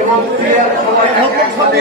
এবং প্লেয়ার সবাই একসাথে